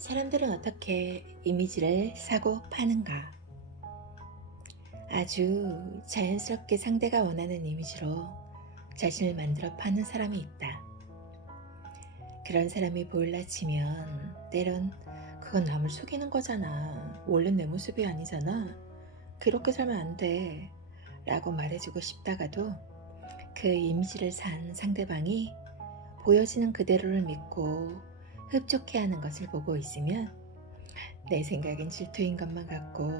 사람들은 어떻게 이미지를 사고 파는가? 아주 자연스럽게 상대가 원하는 이미지로 자신을 만들어 파는 사람이 있다. 그런 사람이 보일라 치면 때론 그건 남을 속이는 거잖아. 원래 내 모습이 아니잖아. 그렇게 살면 안 돼. 라고 말해주고 싶다가도 그 이미지를 산 상대방이 보여지는 그대로를 믿고 흡족해하는 것을 보고 있으면 내 생각엔 질투인 것만 같고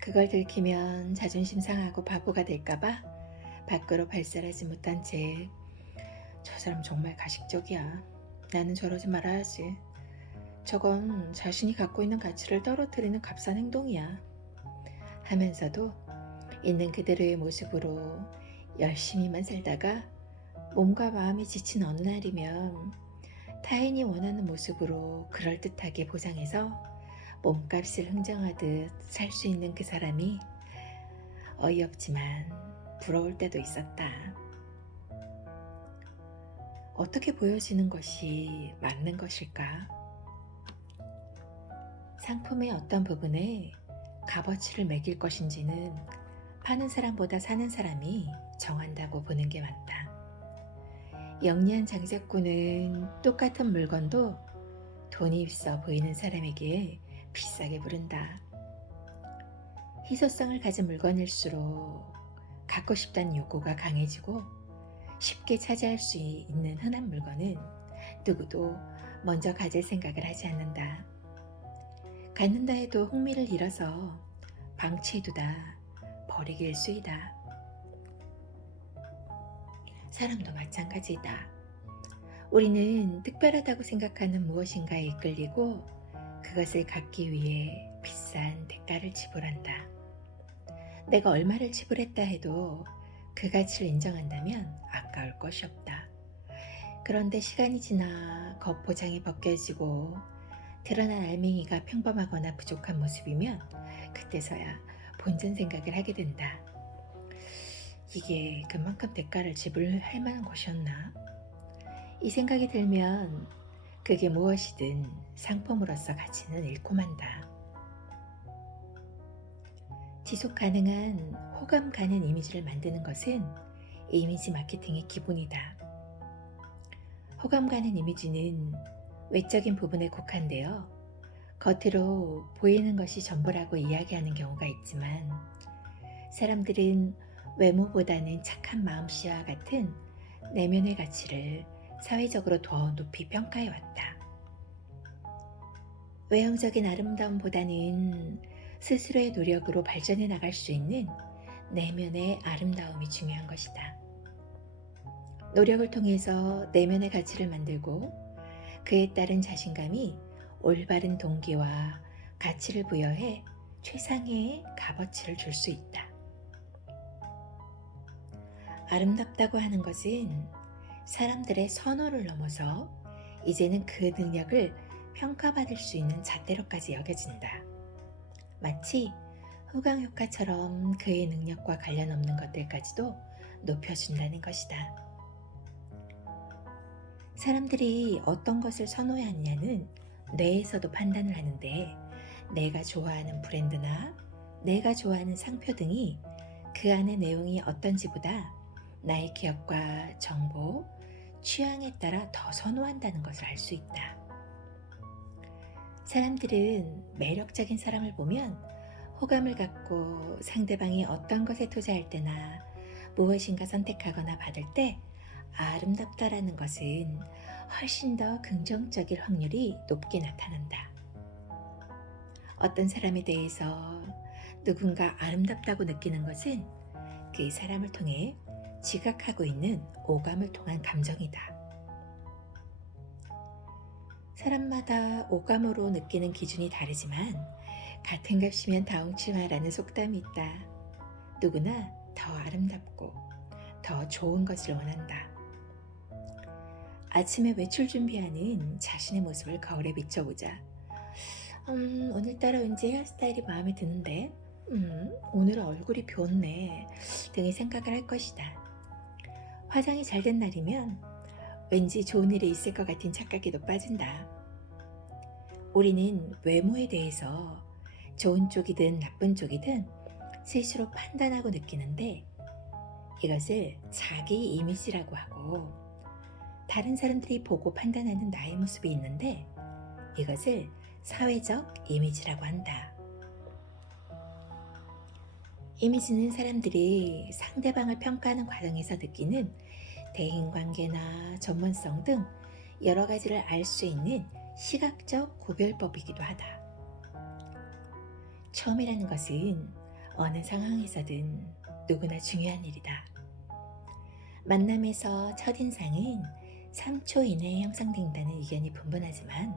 그걸 들키면 자존심 상하고 바보가 될까봐 밖으로 발설하지 못한 채 저 사람 정말 가식적이야. 나는 저러지 말아야지. 저건 자신이 갖고 있는 가치를 떨어뜨리는 값싼 행동이야. 하면서도 있는 그대로의 모습으로 열심히만 살다가 몸과 마음이 지친 어느 날이면 타인이 원하는 모습으로 그럴듯하게 보상해서 몸값을 흥정하듯 살 수 있는 그 사람이 어이없지만 부러울 때도 있었다. 어떻게 보여지는 것이 맞는 것일까? 상품의 어떤 부분에 값어치를 매길 것인지는 파는 사람보다 사는 사람이 정한다고 보는 게 맞다. 영리한 장사꾼은 똑같은 물건도 돈이 있어 보이는 사람에게 비싸게 부른다. 희소성을 가진 물건일수록 갖고 싶다는 욕구가 강해지고 쉽게 차지할 수 있는 흔한 물건은 누구도 먼저 가질 생각을 하지 않는다. 갖는다 해도 흥미를 잃어서 방치해두다 버리기 일쑤이다. 사람도 마찬가지다. 우리는 특별하다고 생각하는 무엇인가에 이끌리고 그것을 갖기 위해 비싼 대가를 지불한다. 내가 얼마를 지불했다 해도 그 가치를 인정한다면 아까울 것이 없다. 그런데 시간이 지나 겉포장이 벗겨지고 드러난 알맹이가 평범하거나 부족한 모습이면 그때서야 본전 생각을 하게 된다. 이게 그만큼 대가를 지불할 만한 것이었나? 이 생각이 들면 그게 무엇이든 상품으로서 가치는 잃고 만다. 지속 가능한 호감 가는 이미지를 만드는 것은 이미지 마케팅의 기본이다. 호감 가는 이미지는 외적인 부분에 국한되어 겉으로 보이는 것이 전부라고 이야기하는 경우가 있지만 사람들은 외모보다는 착한 마음씨와 같은 내면의 가치를 사회적으로 더 높이 평가해왔다. 외형적인 아름다움보다는 스스로의 노력으로 발전해 나갈 수 있는 내면의 아름다움이 중요한 것이다. 노력을 통해서 내면의 가치를 만들고 그에 따른 자신감이 올바른 동기와 가치를 부여해 최상의 값어치를 줄 수 있다. 아름답다고 하는 것은 사람들의 선호를 넘어서 이제는 그 능력을 평가받을 수 있는 잣대로까지 여겨진다. 마치 후광 효과처럼 그의 능력과 관련 없는 것들까지도 높여준다는 것이다. 사람들이 어떤 것을 선호하느냐는 뇌에서도 판단을 하는데 내가 좋아하는 브랜드나 내가 좋아하는 상표 등이 그 안의 내용이 어떤지보다 나의 기억과 정보, 취향에 따라 더 선호한다는 것을 알 수 있다. 사람들은 매력적인 사람을 보면 호감을 갖고 상대방이 어떤 것에 투자할 때나 무엇인가 선택하거나 받을 때 아름답다라는 것은 훨씬 더 긍정적일 확률이 높게 나타난다. 어떤 사람에 대해서 누군가 아름답다고 느끼는 것은 그 사람을 통해 지각하고 있는 오감을 통한 감정이다. 사람마다 오감으로 느끼는 기준이 다르지만 같은 값이면 다 웅치마라는 속담이 있다. 누구나 더 아름답고 더 좋은 것을 원한다. 아침에 외출 준비하는 자신의 모습을 거울에 비춰보자. 오늘따라 왠지 헤어스타일이 마음에 드는데 오늘은 얼굴이 비었네 등의 생각을 할 것이다. 화장이 잘 된 날이면 왠지 좋은 일이 있을 것 같은 착각에도 빠진다. 우리는 외모에 대해서 좋은 쪽이든 나쁜 쪽이든 스스로 판단하고 느끼는데 이것을 자기 이미지라고 하고 다른 사람들이 보고 판단하는 나의 모습이 있는데 이것을 사회적 이미지라고 한다. 이미지는 사람들이 상대방을 평가하는 과정에서 느끼는 대인관계나 전문성 등 여러 가지를 알 수 있는 시각적 구별법이기도 하다. 처음이라는 것은 어느 상황에서든 누구나 중요한 일이다. 만남에서 첫인상은 3초 이내에 형성된다는 의견이 분분하지만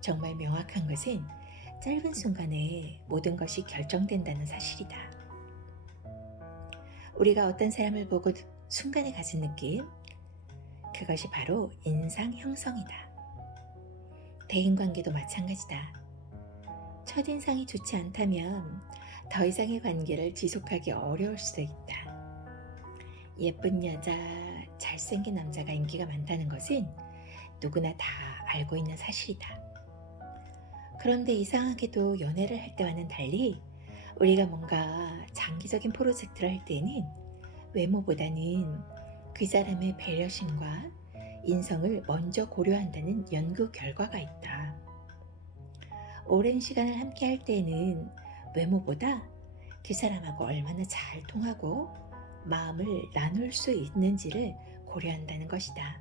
정말 명확한 것은 짧은 순간에 모든 것이 결정된다는 사실이다. 우리가 어떤 사람을 보고 순간에 가진 느낌, 그것이 바로 인상 형성이다. 대인관계도 마찬가지다. 첫인상이 좋지 않다면 더 이상의 관계를 지속하기 어려울 수도 있다. 예쁜 여자, 잘생긴 남자가 인기가 많다는 것은 누구나 다 알고 있는 사실이다. 그런데 이상하게도 연애를 할 때와는 달리 우리가 뭔가 장기적인 프로젝트를 할 때에는 외모보다는 그 사람의 배려심과 인성을 먼저 고려한다는 연구 결과가 있다. 오랜 시간을 함께 할 때에는 외모보다 그 사람하고 얼마나 잘 통하고 마음을 나눌 수 있는지를 고려한다는 것이다.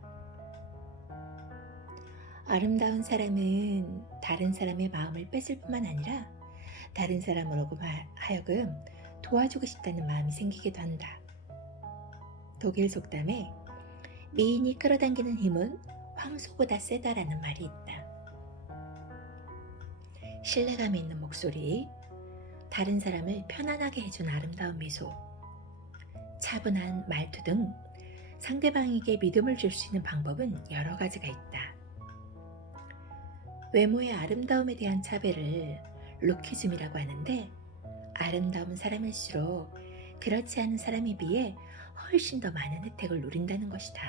아름다운 사람은 다른 사람의 마음을 뺏을 뿐만 아니라 다른 사람으로 하여금 도와주고 싶다는 마음이 생기기도 한다. 독일 속담에 미인이 끌어당기는 힘은 황소보다 세다라는 말이 있다. 신뢰감 있는 목소리, 다른 사람을 편안하게 해준 아름다운 미소, 차분한 말투 등 상대방에게 믿음을 줄 수 있는 방법은 여러 가지가 있다. 외모의 아름다움에 대한 차별을 루키즘이라고 하는데 아름다운 사람일수록 그렇지 않은 사람에 비해 훨씬 더 많은 혜택을 누린다는 것이다.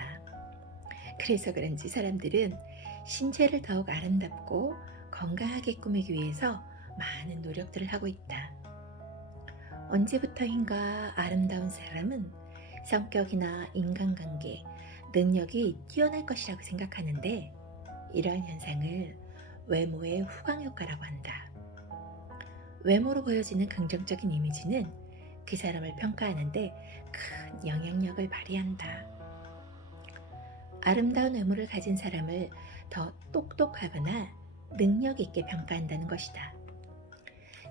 그래서 그런지 사람들은 신체를 더욱 아름답고 건강하게 꾸미기 위해서 많은 노력들을 하고 있다. 언제부터인가 아름다운 사람은 성격이나 인간관계, 능력이 뛰어날 것이라고 생각하는데 이러한 현상을 외모의 후광효과라고 한다. 외모로 보여지는 긍정적인 이미지는 그 사람을 평가하는데 큰 영향력을 발휘한다. 아름다운 외모를 가진 사람을 더 똑똑하거나 능력 있게 평가한다는 것이다.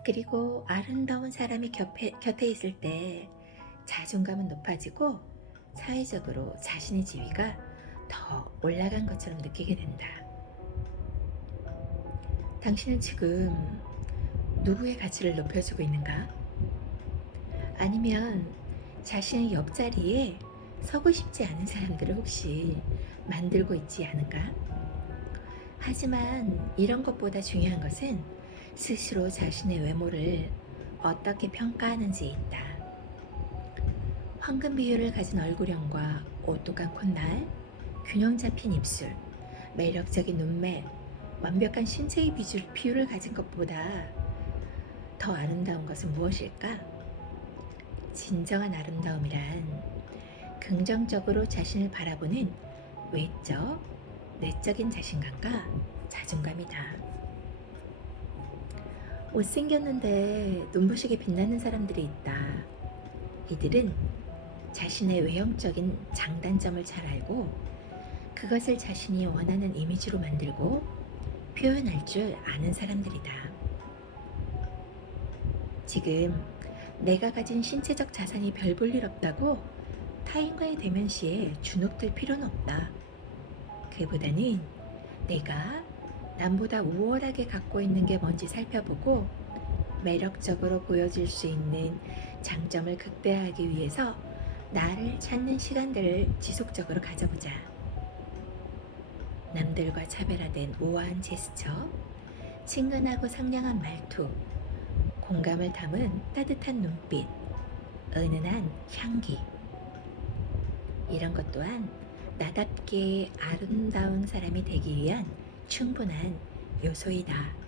그리고 아름다운 사람이 곁에 있을 때 자존감은 높아지고 사회적으로 자신의 지위가 더 올라간 것처럼 느끼게 된다. 당신은 지금 누구의 가치를 높여주고 있는가? 아니면 자신의 옆자리에 서고 싶지 않은 사람들을 혹시 만들고 있지 않은가? 하지만 이런 것보다 중요한 것은 스스로 자신의 외모를 어떻게 평가하는지에 있다. 황금 비율을 가진 얼굴형과 오똑한 콧날, 균형 잡힌 입술, 매력적인 눈매, 완벽한 신체의 비율을 가진 것보다 더 아름다운 것은 무엇일까? 진정한 아름다움이란 긍정적으로 자신을 바라보는 외적, 내적인 자신감과 자존감이다. 못생겼는데 눈부시게 빛나는 사람들이 있다. 이들은 자신의 외형적인 장단점을 잘 알고 그것을 자신이 원하는 이미지로 만들고 표현할 줄 아는 사람들이다. 지금 내가 가진 신체적 자산이 별 볼 일 없다고 타인과의 대면 시에 주눅들 필요는 없다. 그보다는 내가 남보다 우월하게 갖고 있는 게 뭔지 살펴보고 매력적으로 보여줄 수 있는 장점을 극대화하기 위해서 나를 찾는 시간들을 지속적으로 가져보자. 남들과 차별화된 우아한 제스처, 친근하고 상냥한 말투, 공감을 담은 따뜻한 눈빛, 은은한 향기. 이런 것 또한 나답게 아름다운 사람이 되기 위한 충분한 요소이다.